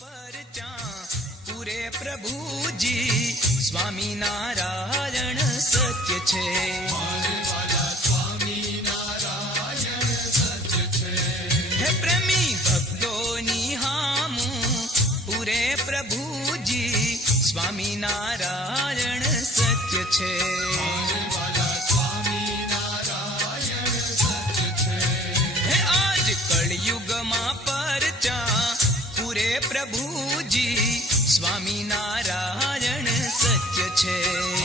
પરચા પૂરે પ્રભુજી સ્વામિનારાયણ સત્ય છે. હે પ્રેમી ભક્તોની હામું પૂરે પ્રભુજી સ્વામિનારાયણ સત્ય છે. હે આજ કળયુગમાં પરચા પૂરે પ્રભુજી સ્વામિનારાયણ સત્ય છે.